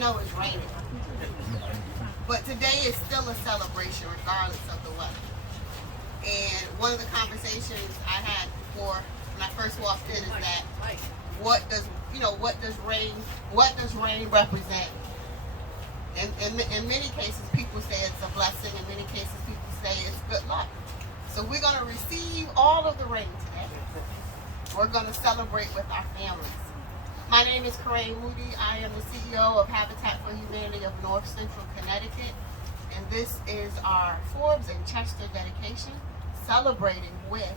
know it's raining. But today is still a celebration regardless of the weather. And one of the conversations I had before when I first walked in is that what does rain represent? In many cases people say it's a blessing, in many cases people say it's good luck. So we're going to receive all of the rain today. We're going to celebrate with our families. My name is Corinne Moody. I am the CEO of Habitat for Humanity of North Central Connecticut. And this is our Forbes and Chester dedication, celebrating with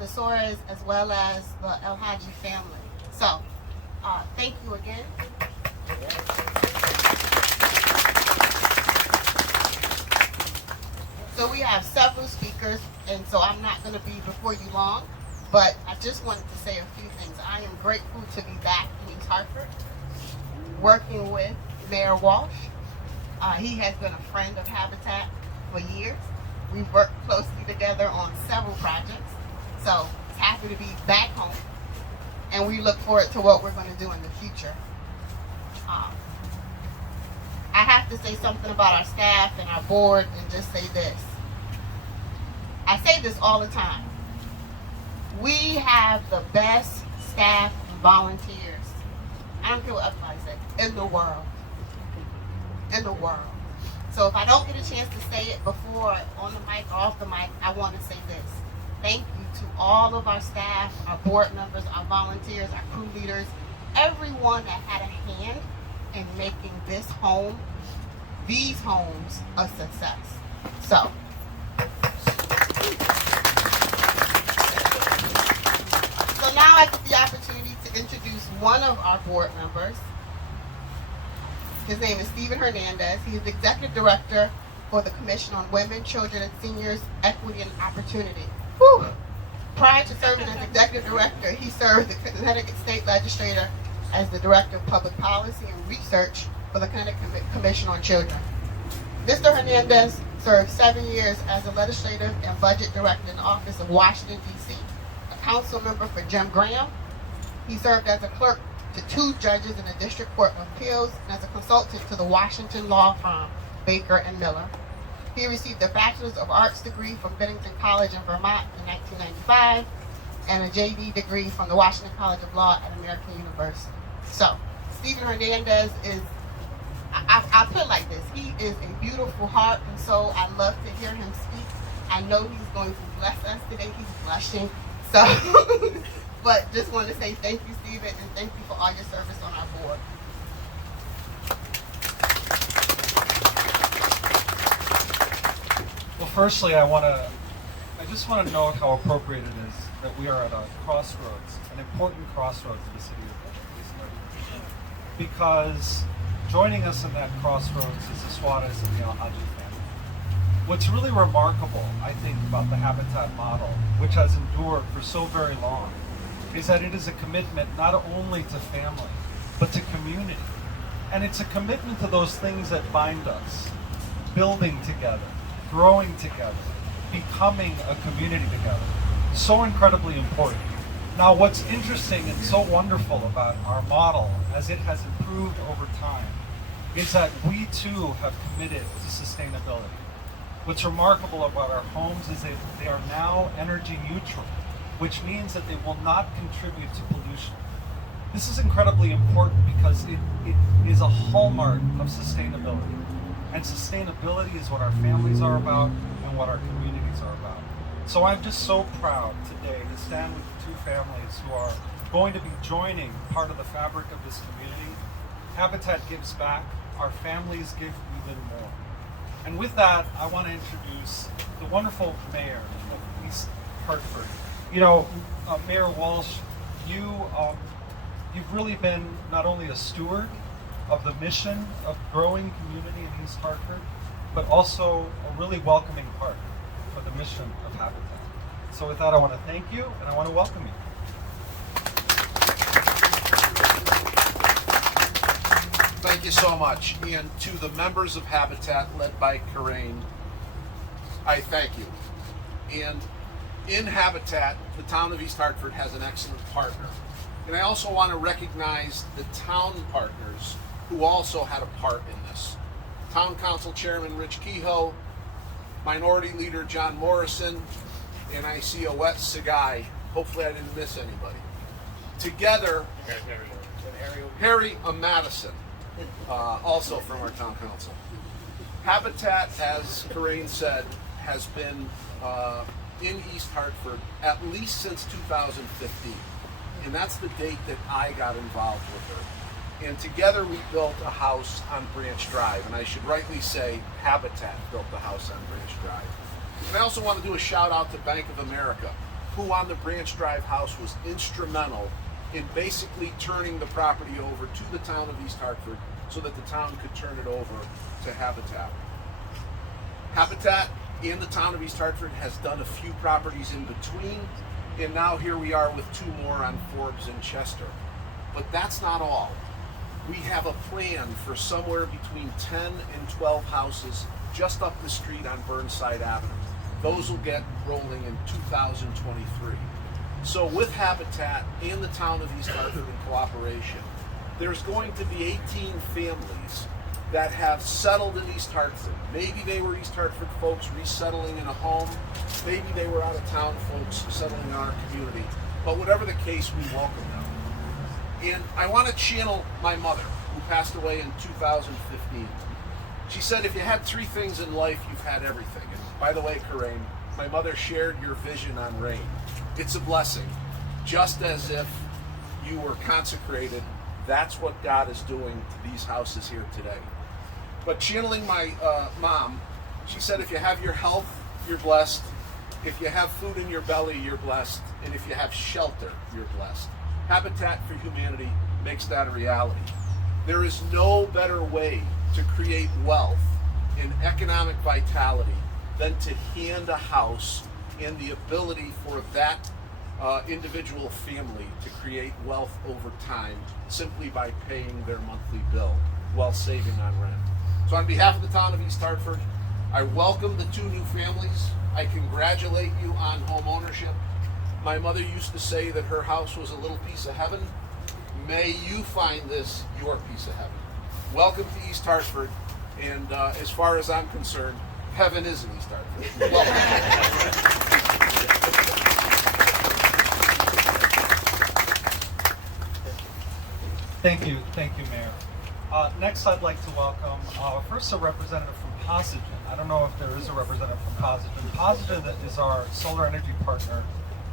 the Soares as well as the El Haji family. So, thank you again. So we have several speakers, and so I'm not going to be before you long, but I just wanted to say a few things. I am grateful to be back in East Hartford, working with Mayor Walsh. He has been a friend of Habitat for years. We've worked closely together on several projects, so it's happy to be back home, and we look forward to what we're going to do in the future. I have to say something about our staff and our board and just say this. I say this all the time. We have the best staff and volunteers, I don't care what everybody says, in the world. In the world. So if I don't get a chance to say it before, on the mic or off the mic, I want to say this. Thank you to all of our staff, our board members, our volunteers, our crew leaders, everyone that had a hand in making this home, these homes, a success. So now I get the opportunity to introduce one of our board members. His name is Stephen Hernandez. He is the Executive Director for the Commission on Women, Children, and Seniors, Equity, and Opportunity. Whew. Prior to serving as Executive Director, he served the Connecticut State Legislature as the Director of Public Policy and Research for the Connecticut Commission on Children. Mr. Hernandez served 7 years as a Legislative and Budget Director in the office of Washington, D.C., a council member for Jim Graham. He served as a clerk to 2 judges in the District Court of Appeals and as a consultant to the Washington law firm Baker and Miller. He received a Bachelor's of Arts degree from Bennington College in Vermont in 1995 and a JD degree from the Washington College of Law at American University. So, Stephen Hernandez is, I put it like this, he is a beautiful heart and soul. I love to hear him speak. I know he's going to bless us today. He's blushing. So, but just want to say thank you, Stephen, and thank you for all your service on our board. Well, firstly, I just want to note how appropriate it is that we are at a crossroads, an important crossroads in the city of Hartford, because joining us in that crossroads is the Suarez and the El Haji family. What's really remarkable, I think, about the Habitat model, which has endured for so very long, is that it is a commitment not only to family, but to community. And it's a commitment to those things that bind us, building together, growing together, becoming a community together. So incredibly important. Now, what's interesting and so wonderful about our model, as it has improved over time, is that we too have committed to sustainability. What's remarkable about our homes is they are now energy neutral, which means that they will not contribute to pollution. This is incredibly important because it is a hallmark of sustainability. And sustainability is what our families are about and what our communities are about. So I'm just so proud today to stand with the 2 families who are going to be joining part of the fabric of this community. Habitat gives back, our families give even more. And with that, I want to introduce the wonderful mayor of East Hartford. You know, Mayor Walsh, you've really been not only a steward of the mission of growing community in East Hartford, but also a really welcoming part for the mission of Habitat. So with that, I want to thank you and I want to welcome you. Thank you so much. And to the members of Habitat led by Corinne, I thank you. And in Habitat, the town of East Hartford has an excellent partner. And I also want to recognize the town partners who also had a part in this. Town Council Chairman Rich Kehoe, Minority Leader John Morrison, and I see Owet Sagai. Hopefully I didn't miss anybody. Together, Harry Madison, also from our Town Council. Habitat, as Corinne said, has been in East Hartford at least since 2015. And that's the date that I got involved with her. And together we built a house on Branch Drive. And I should rightly say Habitat built the house on Branch Drive. And I also want to do a shout out to Bank of America, who on the Branch Drive house was instrumental in basically turning the property over to the town of East Hartford so that the town could turn it over to Habitat. Habitat and the town of East Hartford has done a few properties in between, and now here we are with 2 more on Forbes and Chester. But that's not all. We have a plan for somewhere between 10 and 12 houses just up the street on Burnside Avenue. Those will get rolling in 2023. So with Habitat and the town of East Hartford in cooperation, there's going to be 18 families that have settled in East Hartford. Maybe they were East Hartford folks resettling in a home. Maybe they were out of town folks settling in our community. But whatever the case, we welcome them. And I want to channel my mother, who passed away in 2015. She said, if you had 3 things in life, you've had everything. And by the way, Corinne, my mother shared your vision on rain. It's a blessing. Just as if you were consecrated, that's what God is doing to these houses here today. But channeling my mom, she said, if you have your health, you're blessed. If you have food in your belly, you're blessed. And if you have shelter, you're blessed. Habitat for Humanity makes that a reality. There is no better way to create wealth and economic vitality than to hand a house and the ability for that individual family to create wealth over time simply by paying their monthly bill while saving on rent. So on behalf of the town of East Hartford, I welcome the 2 new families. I congratulate you on home ownership. My mother used to say that her house was a little piece of heaven. May you find this your piece of heaven. Welcome to East Hartford, and as far as I'm concerned, heaven is in East Hartford. Welcome. Thank you, Mayor. Next, I'd like to welcome first a representative from Posigen. I don't know if there is a representative from Posigen. Posigen is our solar energy partner,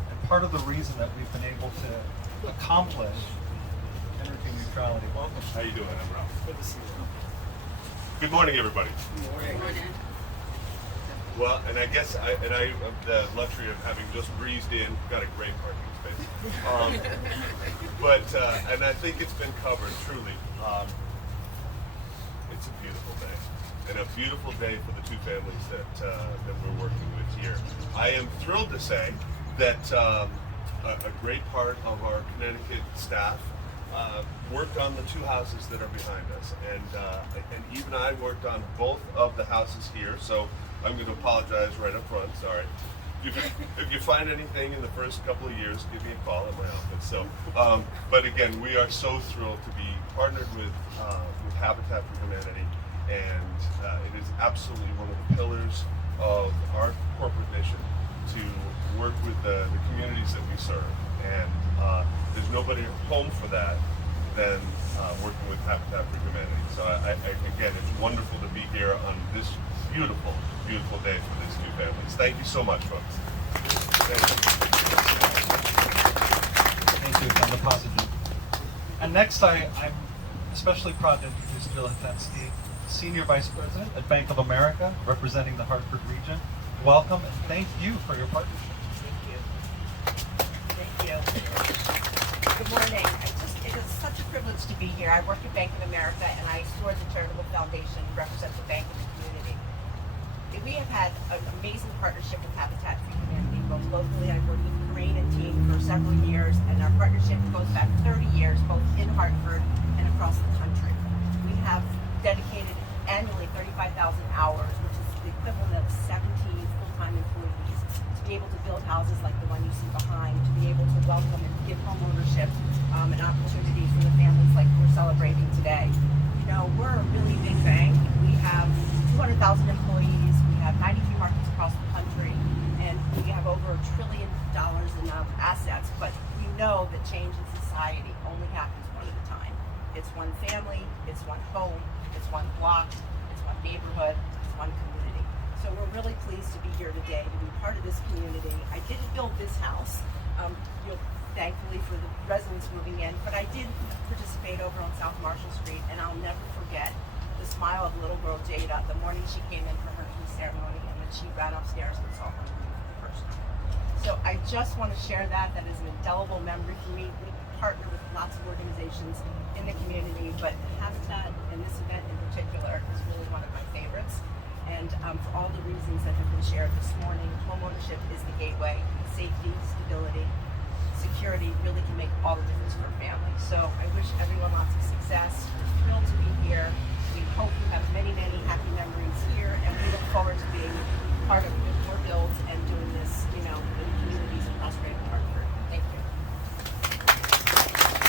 and part of the reason that we've been able to accomplish energy neutrality. Welcome. How you doing? I'm Ralph. Good to see you. Good morning, everybody. Good morning. Well, and I guess I have the luxury of having just breezed in. Got a great parking space. But and I think it's been covered truly. It's a beautiful day, and a beautiful day for the 2 families that we're working with here. I am thrilled to say that a great part of our Connecticut staff worked on the 2 houses that are behind us, and even I worked on both of the houses here. So I'm going to apologize right up front. Sorry. If you find anything in the first couple of years, give me a call at my office. So, but again, we are so thrilled to be partnered with Habitat for Humanity, and it is absolutely one of the pillars of our corporate mission to work with the communities that we serve. And there's nobody home for that than working with Habitat for Humanity. So again, it's wonderful to be here on this beautiful, beautiful day for these 2 families. Thank you so much, folks. Thank you. Thank you, from the Posigen. And next, I'm especially proud to introduce Jill Hatensky, Senior Vice President at Bank of America, representing the Hartford region. Welcome, and thank you for your partnership. Thank you. Good morning. It is such a privilege to be here. I work at Bank of America, and I steward the charitable foundation to represent the bank in the community. We have had an amazing partnership with Habitat for Humanity, both locally. I've worked with Corinne and team for several years, and our partnership goes back 30 years, both in Hartford and across the country. We have dedicated annually 35,000 hours, which is the equivalent of 17 full-time employees, to be able to build houses like the one you see behind, to be able to welcome and give home ownership an opportunity for the families like we're celebrating today. you know, we're a really big bank. We have 200,000 employees. We have 93 markets across the country, and we have over $1 trillion in assets. But we know that change in society only happens one at a time. It's one family, it's one home, it's one block, it's one neighborhood, it's one community. So we're really pleased to be here today to be part of this community. I didn't build this house, thankfully for the residents moving in, but I did participate over on South Marshall Street, and I'll never forget the smile of the little girl Jada the morning she came in for her key ceremony, and then she ran upstairs and saw her for the first time. So I just want to share that. That is an indelible memory for me. We partner with lots of organizations in the community, but Habitat and this event in particular is really one of my favorites. And for all the reasons that have been shared this morning, homeownership is the gateway. Safety, stability, security really can make all the difference for a family. So I wish everyone lots of success. We're thrilled to be here. We hope you have many, many happy memories here, and we look forward to being part of more builds and doing this, you know, in communities across Greater Hartford. Thank you.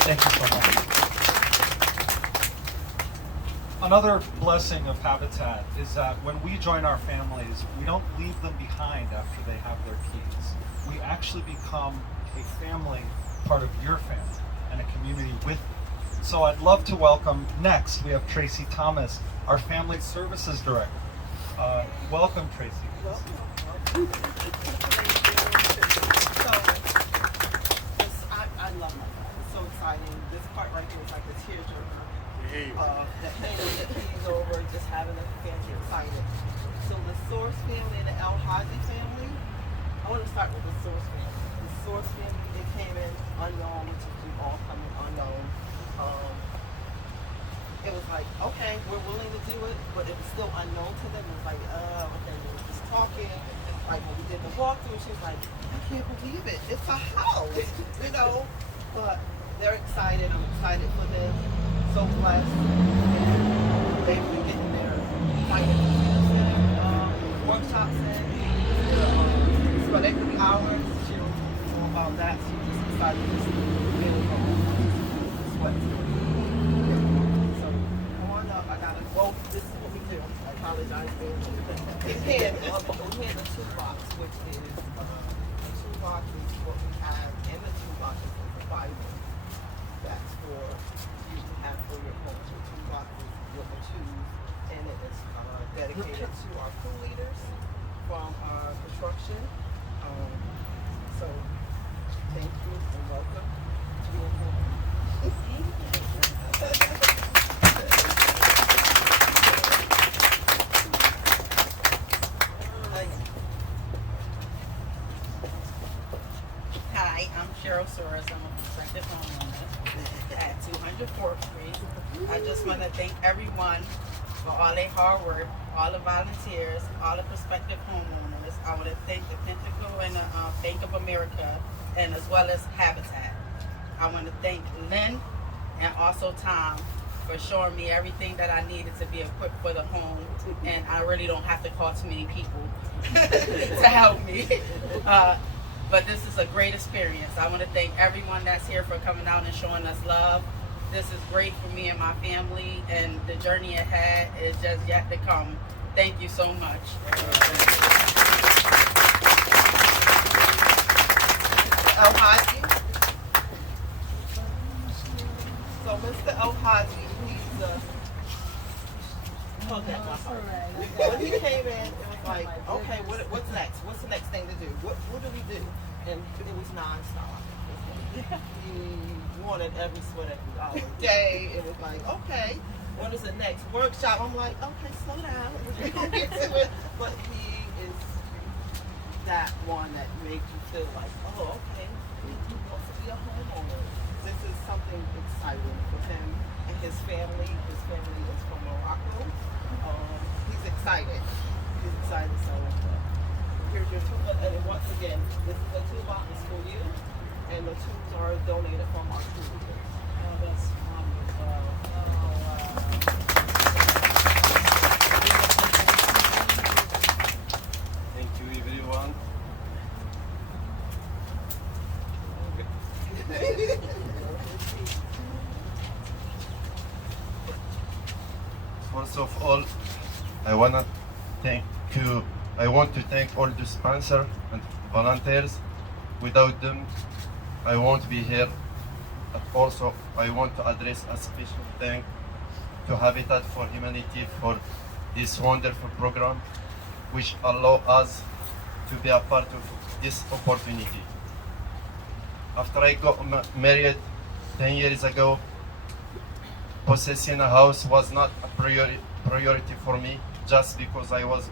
Thank you so much. Another blessing of Habitat is that when we join our families, we don't leave them behind after they have their keys. We actually become a family, part of your family, and a community with you. So I'd love to welcome next, we have Tracy Thomas, our Family Services Director. Welcome, Tracy. Welcome. I love my God. It's so exciting. This part right here is like a tearjerker. The family that he's over, just having a family excited. So the Source family and the El Haji family, I want to start with the Source family. The Source family, they came in unknown, which is we all coming unknown. It was like, okay, we're willing to do it, but it was still unknown to them. It was like, okay, we were just talking. Like when we did the walkthrough, she was like, I can't believe it. It's a house, you know? But they're excited. I'm excited for them. So blessed. They've been getting their workshops in, selected hours. She don't know about that. She's just excited to see the build sweat. So come on up. I gotta go. This is what we do. I apologize for we had the toolbox, which is the toolbox is what we have in the toolbox is the Bible. That's for you to have for your home. So toolbox is with the tools, and it is dedicated to our crew leaders from our construction. So thank you and welcome to your home. Hi, I'm Cheryl Soros. I'm a prospective homeowner at 200 4th Street. I just want to thank everyone for all their hard work, all the volunteers, all the prospective homeowners. I want to thank the Pentacle and the Bank of America, and as well as Habitat. I want to thank Lynn and also Tom for showing me everything that I needed to be equipped for the home, and I really don't have to call too many people to help me. But this is a great experience. I want to thank everyone that's here for coming out and showing us love. This is great for me and my family, and the journey ahead is just yet to come. Thank you so much. El Haji. So Mr. El Haji, he's hug at my heart. When he came in, it was like, okay, what's next? What's the next thing to do? What do we do? And it was nonstop. He wanted every sweat every hour day. It was like, okay, what is the next workshop? I'm like, okay, slow down. We're gonna get to it. But he is that one that makes you feel like, oh, okay, he wants to be a homeowner. This is something exciting for him and his family. His family is from Morocco. He's excited. He's excited. So here's your tool. And once again, this is a toolbox for you, and the tools are donated from our tool leaders. Oh, that's wonderful. Thank you, everyone. First of all, I wanna thank you. I want to thank all the sponsors and volunteers. Without them, I won't be here. But also, I want to address a special thank to Habitat for Humanity for this wonderful program, which allow us to be a part of this opportunity. After I got married 10 years ago, possessing a house was not a priority for me, just because I was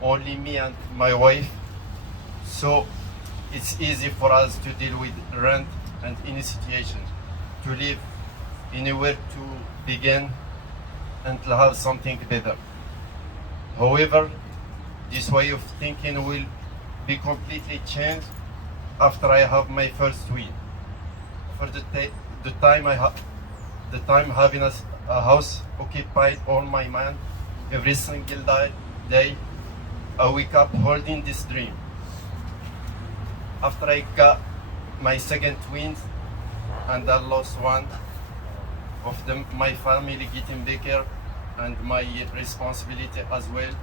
only me and my wife. So it's easy for us to deal with rent and any situation, to live anywhere to begin and to have something better. However, this way of thinking will be completely changed after I have my first twin. For the time having a house occupied all my mind, every single day, I wake up holding this dream. After I got my second twins and I lost one of them, my family getting bigger and my responsibility as well.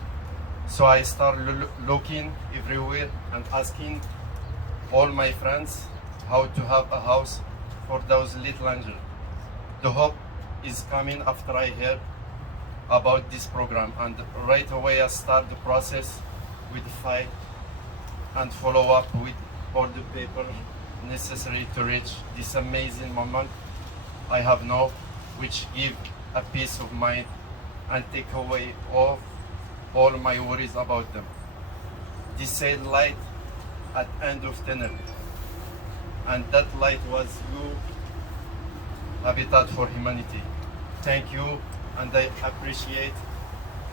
So I started looking everywhere and asking all my friends how to have a house for those little angels. The hope is coming after I heard about this program, and right away I start the process with the fight and follow up with all the papers necessary to reach this amazing moment I have now, which give a peace of mind and take away all my worries about them. This said light at end of tunnel, and that light was you, Habitat for Humanity. Thank you, and I appreciate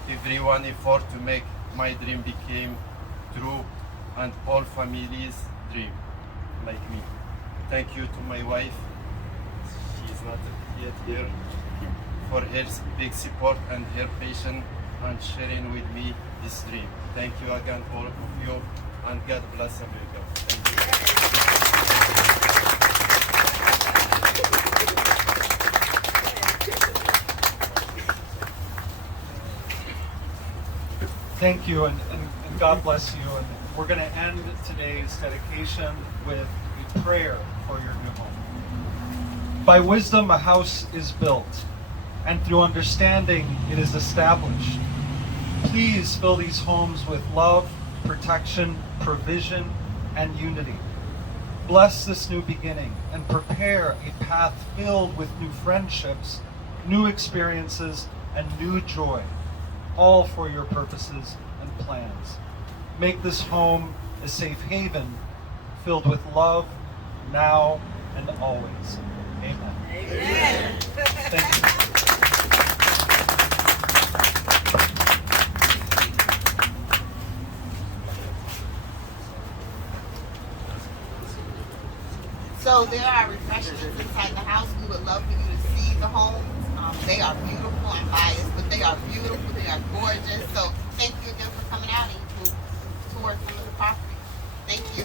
everyone's effort to make my dream became true, and all families' dream, like me. Thank you to my wife, she's not yet here, for her big support and her patience and sharing with me this dream. Thank you again, all of you, and God bless America. Thank you. Thank you, and God bless you. And we're going to end today's dedication with a prayer for your new home. By wisdom, a house is built, and through understanding, it is established. Please fill these homes with love, protection, provision, and unity. Bless this new beginning and prepare a path filled with new friendships, new experiences, and new joy, all for your purposes and plans. Make this home a safe haven filled with love now and always. Amen. Amen. Thank you. So there are refreshments inside the house. We would love for you to see the homes. They are beautiful. I'm biased, but they are beautiful. They are gorgeous. So thank you again for coming out and you can tour some of the property. Thank you.